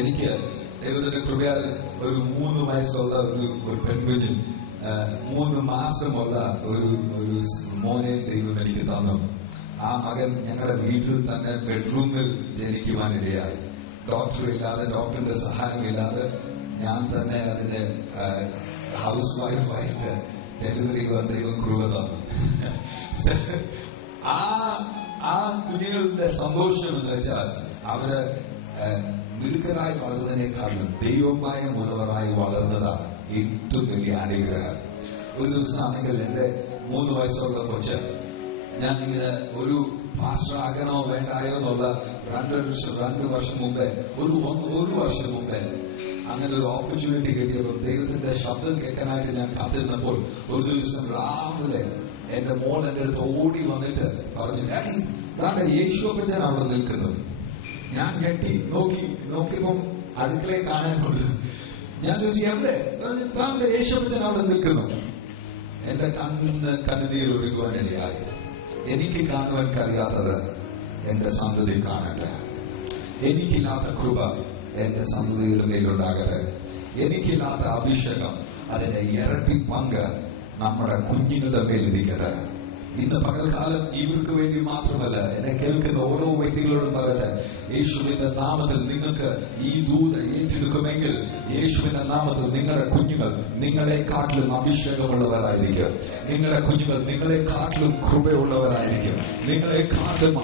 എനിക്ക് ദൈവത്തിന്റെ കൃപയാൽ ഒരു 3 വയസ്സുള്ള ഒരു പെൺകുഞ്ഞും 3 മാസമുള്ള ഒരു മോനെ ദൈവം എനിക്ക് തന്നു. ആ മകൻ ഞങ്ങളുടെ വീട്ടിൽ തന്നെ ബെഡ്റൂമിൽ ജനിക്കുവാനിടയായി. ഡോക്ടറിന്റെ സഹായമില്ലാതെ ഞാൻ തന്നെ അതിന് ഹൗസ് വൈഫായിട്ട് ഡെലിവറി ദൈവം കൃപ തന്നു. ആ കുഞ്ഞുങ്ങളുടെ സന്തോഷം എന്ന് വെച്ചാൽ അവര് മിടുക്കരായി വളർന്നതിനേക്കാളും ദൈവഭയമുള്ളവരായി വളർന്നതാണ് ഏറ്റവും വലിയ അനുഗ്രഹം. ഒരു ദിവസമാണെങ്കിൽ എന്റെ 3 വയസ്സുള്ള കൊച്ച്, ഞാൻ ഇങ്ങനെ ഒരു പാസ്റ്റർ ആകണോ വേണ്ടായോ എന്നുള്ള 2 വർഷം മുമ്പേ, ഒരു വർഷം മുമ്പേ അങ്ങനെ ഒരു ഓപ്പർച്യൂണിറ്റി കിട്ടിയപ്പോൾ ദൈവത്തിന്റെ ശബ്ദം കേൾക്കാനായിട്ട് ഞാൻ കാത്തിരുന്നപ്പോൾ ഒരു ദിവസം രാവിലെ എന്റെ മോൾ എന്റെ അടുത്ത് ഓടി വന്നിട്ട് പറഞ്ഞു, ഡാഡി താങ്കൾ യേശുപ്പച്ചൻ അവിടെ നിൽക്കുന്നത്. ഞാൻ ഞെട്ടി നോക്കിയപ്പം അടുക്കളയെ കാണാനുള്ളൂ. ഞാൻ ചോദിച്ചു, എവിടെ? താങ്കളുടെ യേശുപ്പച്ചൻ അവിടെ നിൽക്കുന്നു. എന്റെ കണ്ണിൽ നിന്ന് കണ്ണുനീർ ഒഴുകുവാനിടയായി. എനിക്ക് കാണുവാൻ കഴിയാത്തത് എന്റെ സന്തതി കാണട്ടെ. എനിക്കില്ലാത്ത കൃപ എന്റെ സന്തതിയുടെ മേലുണ്ടാകട്ടെ. എനിക്കില്ലാത്ത അഭിഷേകം അതിന്റെ ഇരട്ടി പങ്ക് നമ്മുടെ കുഞ്ഞുങ്ങളുടെ മേലിരിക്കട്ടെ. ഇന്ന് പകൽക്കാലം ഇവർക്ക് വേണ്ടി മാത്രമല്ല, എന്നെ കേൾക്കുന്ന ഓരോ വ്യക്തികളോടും പറയട്ടെ, യേശുവിന്റെ നാമത്തിൽ നിങ്ങൾക്ക് ഈ ദൂത് ഏറ്റെടുക്കുമെങ്കിൽ യേശുവിന്റെ നാമത്തിൽ നിങ്ങളുടെ കുഞ്ഞുങ്ങൾ നിങ്ങളെക്കാട്ടിലും അഭിഷേകമുള്ളവരായിരിക്കും. നിങ്ങളുടെ കുഞ്ഞുങ്ങൾ നിങ്ങളെക്കാട്ടിലും കൃപയുള്ളവരായിരിക്കും. നിങ്ങളെക്കാട്ടിലും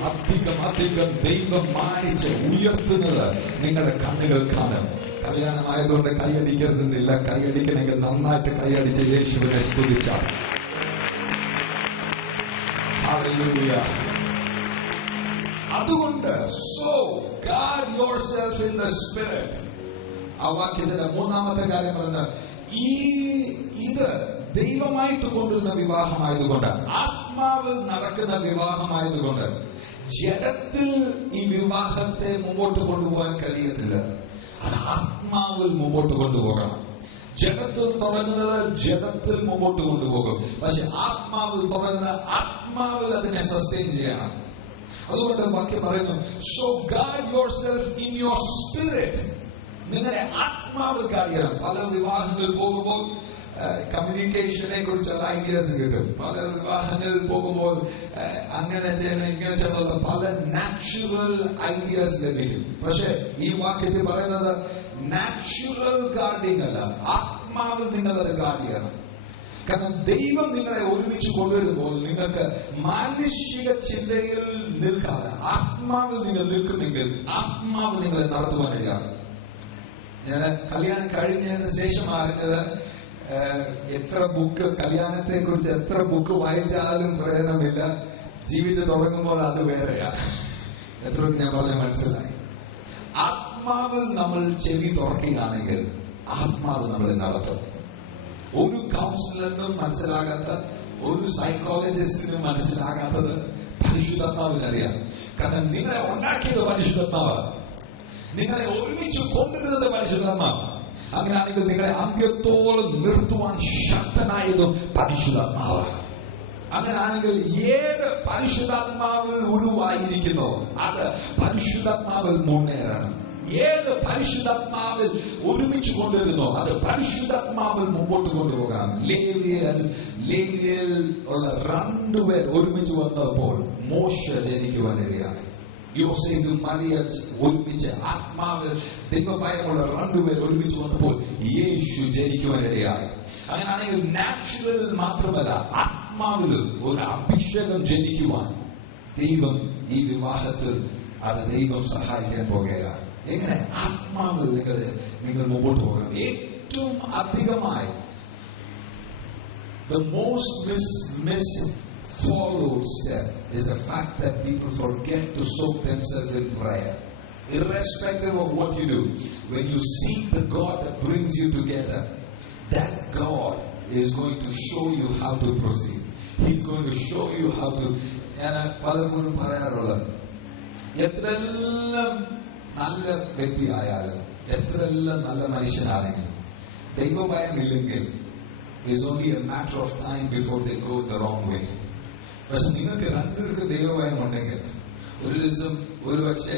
അധികം ദൈവം മാനിച്ച് ഉയർത്തുന്നത് നിങ്ങളുടെ കണ്ണുകൾ കാണും. കല്യാണമായതുകൊണ്ട് കൈയടിക്കരുതെന്നില്ല. കൈയടിക്കണമെങ്കിൽ നന്നായിട്ട് കൈയടിച്ച് യേശുവിനെ സ്തുതിച്ചാൽ. അതുകൊണ്ട് so guard yourself in the spirit. ആ വാക്യത്തിന്റെ 3-ാമത്തെ കാര്യം പറഞ്ഞ ഇത് ദൈവമായിട്ട് കൊണ്ടുവരുന്ന വിവാഹമായതുകൊണ്ട്, ആത്മാവിൽ നടക്കുന്ന വിവാഹമായതുകൊണ്ട് ജഡത്തിൽ ഈ വിവാഹത്തെ മുമ്പോട്ട് കൊണ്ടുപോകാൻ കഴിയത്തില്ല. അത് ആത്മാവിൽ മുമ്പോട്ട് കൊണ്ടുപോകണം. ജഡത്തിൽ തുടങ്ങുന്നത് ജഡത്തിൽ മുമ്പോട്ട് കൊണ്ടുപോകും. പക്ഷെ ആത്മാവിൽ തുടങ്ങുന്ന ആത്മാവിൽ അതിനെ സസ്റ്റെയിൻ ചെയ്യണം. അതുകൊണ്ട് വാക്യം പറയുന്നു, so guard yourself in your spirit. നിങ്ങളുടെ ആത്മാവിൽ ഗാർഡ് ചെയ്യണം. പല വിവാഹങ്ങളിൽ പോകുമ്പോൾ കമ്മ്യൂണിക്കേഷനെ കുറിച്ചുള്ള ഐഡിയാസ് കിട്ടും. പല വിവാഹങ്ങളിൽ പോകുമ്പോൾ അങ്ങനെ ചെയ്യണം, ഇങ്ങനെ ചെയ്യണം, പല നാച്ചുറൽ ഐഡിയാസ് ലഭിക്കും. പക്ഷെ ഈ വാക്യത്തിൽ പറയുന്നത് നാച്ചുറൽ ഗാർഡിങ് അല്ല, ആത്മാവിൽ നിങ്ങൾ അത് ഗാർഡ് ചെയ്യണം. കാരണം ദൈവം നിങ്ങളെ ഒരുമിച്ച് കൊണ്ടുവരുമ്പോൾ നിങ്ങൾക്ക് മാനുഷിക ചിന്തയിൽ നിൽക്കാതെ ആത്മാവിൽ നിങ്ങൾ നിൽക്കുമെങ്കിൽ ആത്മാവ് നിങ്ങളെ നടത്തുവാനിടയാണ്. ഞാൻ കല്യാണം കഴിഞ്ഞതിന് ശേഷം അറിഞ്ഞത്, എത്ര ബുക്ക് കല്യാണത്തെ കുറിച്ച് എത്ര ബുക്ക് വായിച്ചാലും പ്രയോജനമില്ല. ജീവിച്ചു തുടങ്ങുമ്പോൾ അത് വേറെയാ. എത്ര ഞാൻ പറഞ്ഞ മനസ്സിലായി. ആത്മാവിൽ നമ്മൾ ചെവി തുറക്കുകയാണെങ്കിൽ ആത്മാവ് നമ്മളെ നടത്തും. ഒരു കൗൺസിലറിനും മനസ്സിലാകാത്ത, ഒരു സൈക്കോളജിസ്റ്റിനും മനസ്സിലാകാത്തത് പരിശുദ്ധാത്മാവിനറിയാം. കാരണം നിങ്ങളെ ഉണ്ടാക്കിയത് പരിശുദ്ധാത്മാവ്, നിങ്ങളെ ഒരുമിച്ച് കൊണ്ടുവരുന്നത് പരിശുദ്ധാത്മാവ്. അങ്ങനെയാണെങ്കിൽ നിങ്ങളെ അന്ത്യത്തോളം നിർത്തുവാൻ ശക്തനായതും പരിശുദ്ധാത്മാവ്. അങ്ങനെയാണെങ്കിൽ ഏത് പരിശുദ്ധാത്മാവിൽ ഉരുവായിരിക്കുന്നോ അത് പരിശുദ്ധാത്മാവിൽ മുന്നേറണം. ഏത് പരിശുദ്ധാത്മാവിൽ ഒരുമിച്ച് കൊണ്ടുവരുന്നോ അത് പരിശുദ്ധാത്മാവിൽ മുമ്പോട്ട് കൊണ്ടുപോകണം. ലേവിയയിൽ ഉള്ള 2 പേർ ഒരുമിച്ച് വന്നപ്പോൾ മോശ ജനിക്കുവാനിടയായി. യോസേഫും മറിയ ഒരുമിച്ച് ആത്മാവിൽ ദൈവഭയമുള്ള 2 പേർ ഒരുമിച്ച് വന്നപ്പോൾ യേശു ജനിക്കുവാനിടയായി. അങ്ങനെയാണെങ്കിൽ നാച്ചുറൽ മാത്രമല്ല, ആത്മാവിലും ഒരു അഭിഷേകം ജനിക്കുവാൻ ദൈവം ഈ വിവാഹത്തിൽ അത് ദൈവം സഹായിക്കാൻ പോകുകയാണ്. എങ്ങനെ? ആത്മാവിൽ നിങ്ങൾ മുമ്പോട്ട് പോകണം. ഏറ്റവും അധികമായി the most misfollowed step is the fact that people forget to soak themselves in prayer. Irrespective of what you do, when you seek the God that brings you together, that God is going to show you how to proceed. He's going to show you how to. പലപ്പോഴും പറയാറുള്ള, എത്രയെല്ലാം നല്ല വ്യക്തിയായാലും, എത്രയെല്ലാം നല്ല മനുഷ്യനാണെങ്കിലും ദൈവഭയമില്ലെങ്കിൽ it's only a matter of time before they go the wrong way. പക്ഷെ നിങ്ങൾക്ക് 2 പേർക്ക് ദൈവഭയം ഉണ്ടെങ്കിൽ ഒരു ദിവസം ഒരു പക്ഷേ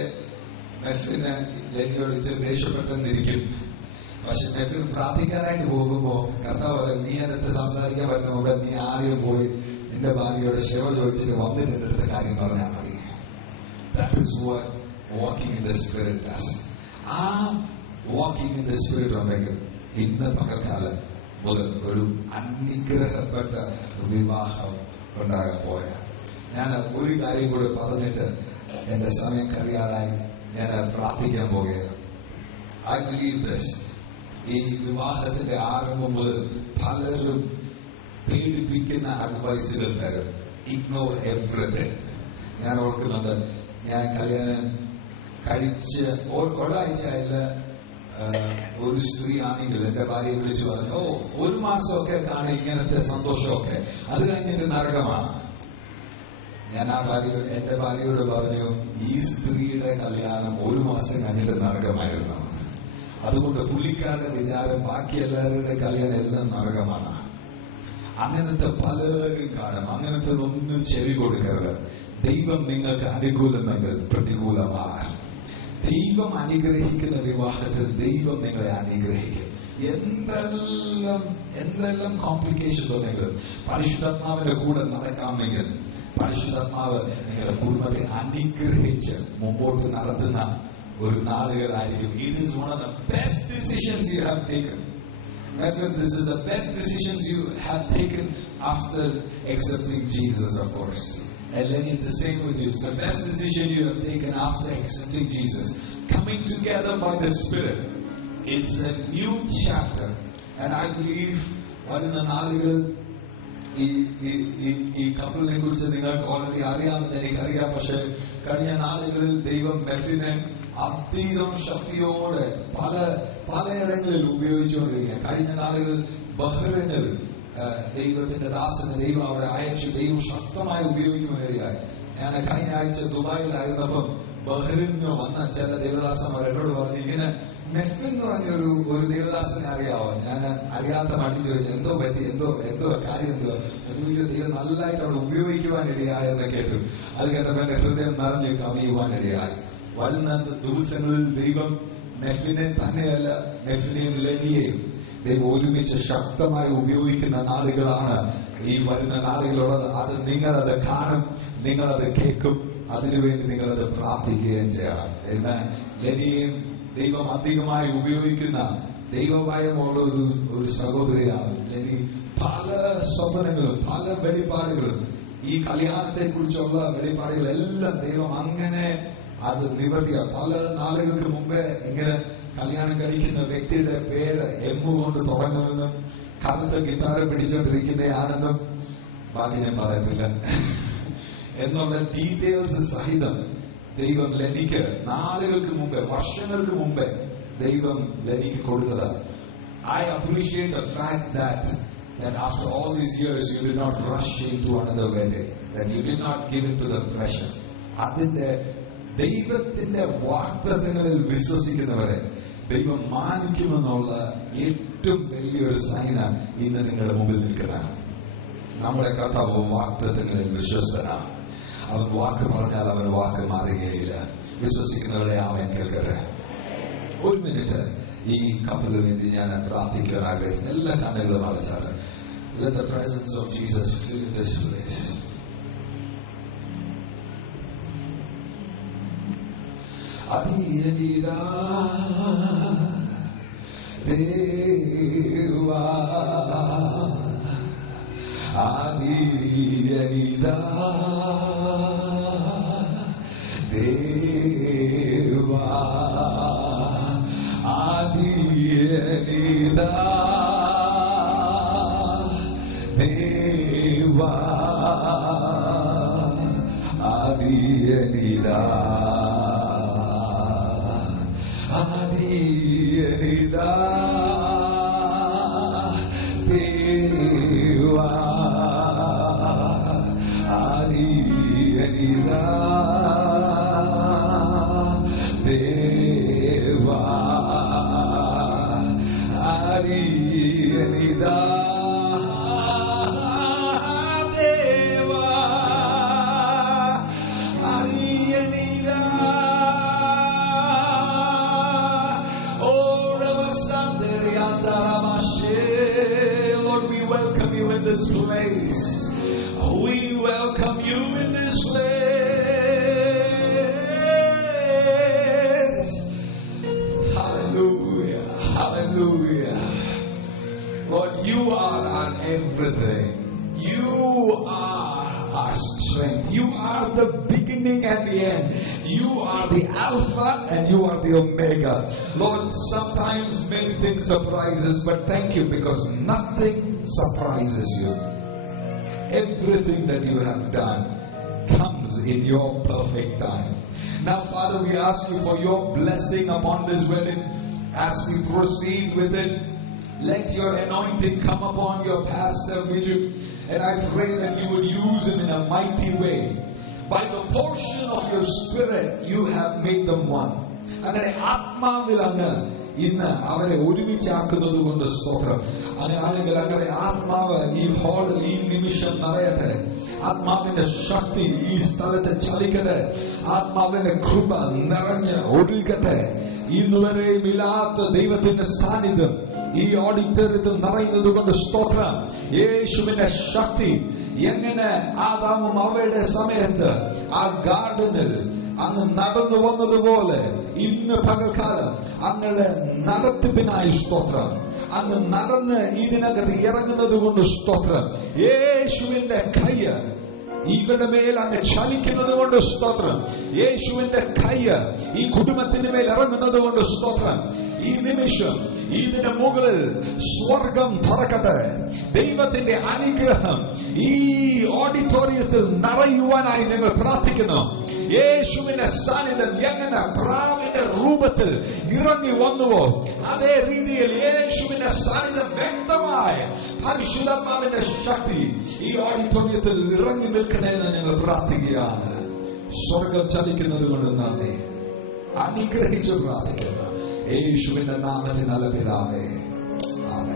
മെഫിന് ലെനിയോട് ഇച്ചിരി ദേഷ്യപ്പെട്ടെന്നിരിക്കും. പക്ഷെ മെഫിൻ പ്രാർത്ഥിക്കാനായിട്ട് പോകുമ്പോ കർത്താവ് പറയും, നീ എൻ്റെ അടുത്ത് സംസാരിക്കാൻ പറ്റുന്ന മുമ്പ് നീ ആദ്യം പോയി നിന്റെ ഭാര്യയോട് ക്ഷമ ചോദിച്ചിട്ട് വന്നിട്ട് എൻ്റെ അടുത്ത കാര്യം പറഞ്ഞാൽ മതി. That is what walking in the spirit does. ആ walking in the spirit ഉണ്ടെങ്കിൽ ഇന്ന് പകൽക്കാലം മുതൽ ഒരു അനുഗ്രഹപ്പെട്ട വിവാഹം ഉണ്ടാകാൻ പോയ. ഞാൻ ഒരു കാര്യം കൂടെ പറഞ്ഞിട്ട് എന്റെ സമയം കഴിയാറായി ഞാൻ പ്രാർത്ഥിക്കാൻ പോവുകയാണ്. I believe this. ഈ വിവാഹത്തിന്റെ ആരംഭം മുതൽ പലരും പേടിപ്പിക്കുന്ന അഡ്വൈസുകൾ തരും. Ignore everything. ഞാൻ ഓർക്കുന്നുണ്ട്, ഞാൻ കല്യാണം കഴിച്ച് ഒരാഴ്ചയായില്ല ഒരു സ്ത്രീ ആണെങ്കിൽ എന്റെ ഭാര്യയെ വിളിച്ചു പറഞ്ഞു, ഒരു മാസമൊക്കെ കാണും ഇങ്ങനത്തെ സന്തോഷമൊക്കെ, അത് കഴിഞ്ഞിട്ട് നരകമാണ്. ഞാൻ എന്റെ ഭാര്യയോട് പറഞ്ഞു, ഈ സ്ത്രീയുടെ കല്യാണം ഒരു മാസം കഴിഞ്ഞിട്ട് നരകമായിരുന്നു. അതുകൊണ്ട് പുള്ളിക്കാരുടെ വിചാരം ബാക്കി എല്ലാവരുടെ കല്യാണം എല്ലാം നരകമാണ്. അങ്ങനത്തെ പലരും കാണും. അങ്ങനത്തെ ഒന്നും ചെവി കൊടുക്കരുത്. ദൈവം നിങ്ങൾക്ക് അനുകൂലമെങ്കിൽ പ്രതികൂലമാണ്. ദൈവം അനുഗ്രഹിക്കുന്ന വിവാഹത്തിൽ ദൈവം നിങ്ങളെ അനുഗ്രഹിക്കും. എന്തെല്ലാം കോംപ്ലിക്കേഷൻസ് ഉണ്ടെങ്കിലും പരിശുദ്ധാത്മാവിന്റെ കൂടെ നടക്കാമെങ്കിൽ പരിശുദ്ധാത്മാവ് നിങ്ങളുടെ കുടുംബത്തെ അനുഗ്രഹിച്ച് മുമ്പോട്ട് നടത്തുന്ന ഒരു നാളുകളായിരിക്കും. It is one of the best decisions you have taken. This is the best decisions you have taken after accepting Jesus, of course. And then it's the same with you. It's the best decision you have taken after accepting Jesus. Coming together by the Spirit. It's a new chapter. And I believe വരുന്ന നാളുകൾ ഈ കപ്പിളിനെ കുറിച്ച് നിങ്ങൾക്ക് already അറിയാമെന്ന് എനിക്കറിയാം. പക്ഷെ കഴിഞ്ഞ നാളുകളിൽ ദൈവം മെഫിനെ അധികം ശക്തിയോടെ പലയിടങ്ങളിൽ ഉപയോഗിച്ചുകൊണ്ടിരിക്കുക. കഴിഞ്ഞ നാളുകളിൽ ബഹ്റിനിൽ ദൈവത്തിന്റെ ദാസനെ ദൈവം അവിടെ അയച്ചു. ദൈവം ശക്തമായി ഉപയോഗിക്കുവാനിടയായി. ഞാൻ കഴിഞ്ഞ ആഴ്ച ദുബായിലായിരുന്നപ്പം ബഹ്റിന് വന്ന ചില ദേവദാസന്മാർ എന്നോട് പറഞ്ഞു, ഇങ്ങനെ മെഫിൻ എന്ന് പറഞ്ഞൊരു ദേവദാസനെ അറിയാവോ? ഞാൻ അറിയാത്ത മട്ടി ചോദിച്ചു, എന്തോ പറ്റി, എന്തോ കാര്യം എന്തോ? ദൈവം നല്ലതായിട്ട് അവിടെ ഉപയോഗിക്കുവാനിടയായെന്ന് കേട്ടു. അത് കേട്ടപ്പോൾ എന്റെ ഹൃദയം നിറഞ്ഞ് കവിയുവാനിടയായി. വരുന്ന ദിവസങ്ങളിൽ ദൈവം മെഫിനെ തന്നെയല്ല, മെഫിനെയും ലെനിയെയും ദൈവം ഒരുമിച്ച് ശക്തമായി ഉപയോഗിക്കുന്ന നാളുകളാണ് ഈ വരുന്ന നാളുകളുള്ളത്. അത് നിങ്ങളത് കാണും, നിങ്ങളത് കേൾക്കും, അതിനുവേണ്ടി നിങ്ങളത് പ്രാർത്ഥിക്കുകയും ചെയ്യണം. എന്നാൽ ലെനിയെയും ദൈവം അധികമായി ഉപയോഗിക്കുന്ന ദൈവഭയമുള്ള ഒരു സഹോദരിയാണ് ലെനി. പല സ്വപ്നങ്ങളും പല വെളിപ്പാടുകളും ഈ കല്യാണത്തെ കുറിച്ചുള്ള വെളിപ്പാടുകളെല്ലാം ദൈവം അങ്ങനെ അത് നിവർത്തിയ. പല നാളുകൾക്ക് മുമ്പേ ഇങ്ങനെ കല്യാണം കഴിക്കുന്ന വ്യക്തിയുടെ പേര് എമ്മു കൊണ്ട് തുടങ്ങുമെന്നും കറുത്ത ഗിത്താർ പിടിച്ചോണ്ടിരിക്കുന്നതാണെന്നും ബാക്കി ഞാൻ പറയത്തില്ല എന്നുള്ള ഡീറ്റെയിൽസ് സഹിതം ദൈവം ലെനിക്ക് നാളുകൾക്ക് മുമ്പേ, വർഷങ്ങൾക്ക് മുമ്പേ ദൈവം ലെനിക്ക് കൊടുത്തതാണ്. I appreciate the fact that after all these years you did not rush into another wedding, that you did not give into the pressure. അതിന്റെ ദൈവത്തിന്റെ വാഗ്ദത്തങ്ങളിൽ വിശ്വസിക്കുന്നവരെ ദൈവം മാനിക്കുമെന്നുള്ള ഏറ്റവും വലിയൊരു സൈന ഇന്ന് നിങ്ങളുടെ മുമ്പിൽ നിൽക്കുന്നതാണ്. നമ്മുടെ കർത്താവ് വാഗ്ദത്തങ്ങളിൽ വിശ്വസ്തനാണ്. അവൻ വാക്ക് പറഞ്ഞാൽ അവൻ വാക്ക് മാറുകയില്ല. വിശ്വസിക്കുന്നവരെ അവൻ കേൾക്കട്ടെ. ഒരു മിനിറ്റ് ഈ കപ്പലിന് വേണ്ടി ഞാൻ പ്രാർത്ഥിക്കാൻ ആഗ്രഹിക്കുന്നു. എല്ലാ കണ്ണുകളും അടച്ചാണ്. Let the presence of Jesus fill this place. Adiyanidaa Deva Adiyanidaa Deva Adiyanidaa Deva Adiyanidaa Adiyanidaa Deva Adiyanidaa Deva Adiyanidaa Deva Adiyanidaa Lord, we welcome you in this place. We welcome you in this place. Hallelujah. Hallelujah. Lord, you are our everything. You are our strength. You are the beginning and the end. You are the Alpha and you are the Omega. Lord, sometimes many things surprise us, but thank you because nothing surprises you. Everything that you have done comes in your perfect time. Now, Father, we ask you for your blessing upon this wedding as we proceed with it. Let your anointing come upon your pastor, Viju, and I pray that you would use him in a mighty way. By the portion of your spirit, you have made them one. അങ്ങനെ ആത്മാവിൽ അങ്ങ് ഇന്ന് അവരെ ഒരുമിച്ചാക്കുന്നത് കൊണ്ട് സ്തോത്രം. അങ്ങനെയാണെങ്കിൽ അങ്ങനെ ആത്മാവ് ഈ ഹാളിൽ ഈ നിമിഷം നിറയട്ടെ. ആത്മാവിന്റെ ശക്തി ഈ സ്ഥലത്ത് ചലിക്കട്ടെ. ആത്മാവിന്റെ കൃപ നിറഞ്ഞ് ഒഴുകട്ടെ. ഇന്നുവരെയും ഇല്ലാത്ത ദൈവത്തിന്റെ സാന്നിധ്യം ഈ ഓഡിറ്റോറിയത്തിൽ നിറയുന്നത് കൊണ്ട് സ്തോത്രം. യേശുവിന്റെ ശക്തി എങ്ങനെ ആദാമും അവയുടെ സമയത്ത് ആ ഗാർഡനിൽ അങ്ങ് നടന്നു വന്നതുപോലെ ഇന്ന് പകൽക്കാലം അങ്ങയുടെ നടത്തിപ്പിനായി സ്തോത്രം. അങ്ങ് നടന്ന് ഇതിനകത്ത് ഇറങ്ങുന്നത് കൊണ്ട് സ്തോത്രം. യേശുവിന്റെ കയ്യ് ഇവരുടെ മേൽ അങ്ങ് ചലിക്കുന്നത് കൊണ്ട് സ്തോത്രം. യേശുവിന്റെ കയ്യ് ഈ കുടുംബത്തിന് മേൽ ഇറങ്ങുന്നത് കൊണ്ട് സ്തോത്രം. ഈ നിമിഷം ഇതിന് മുകളിൽ സ്വർഗം തുറക്കട്ടെ. ദൈവത്തിന്റെ അനുഗ്രഹം ഈ ഓഡിറ്റോറിയത്തിൽ നിറയുവാനായി ഞങ്ങൾ പ്രാർത്ഥിക്കുന്നു. യേശുവിന്റെ സാന്നിധ്യം എങ്ങനെ പ്രാവിന്റെ രൂപത്തിൽ ഇറങ്ങി വന്നുവോ അതേ രീതിയിൽ യേശുവിന്റെ സാന്നിധ്യം വ്യക്തമായ പരിശുദ്ധാത്മാവിന്റെ ശക്തി ഈ ഓഡിറ്റോറിയത്തിൽ ഇറങ്ങി നിൽക്കണമെന്ന് ഞങ്ങൾ പ്രാർത്ഥിക്കുകയാണ്. സ്വർഗം ചലിക്കുന്നത് കൊണ്ട് നന്ദി. അനുഗ്രഹിച്ച് പ്രാർത്ഥിക്കുന്നു യേശുവിന്റെ നാമത്തിൽ നല്ല പിതാവേ.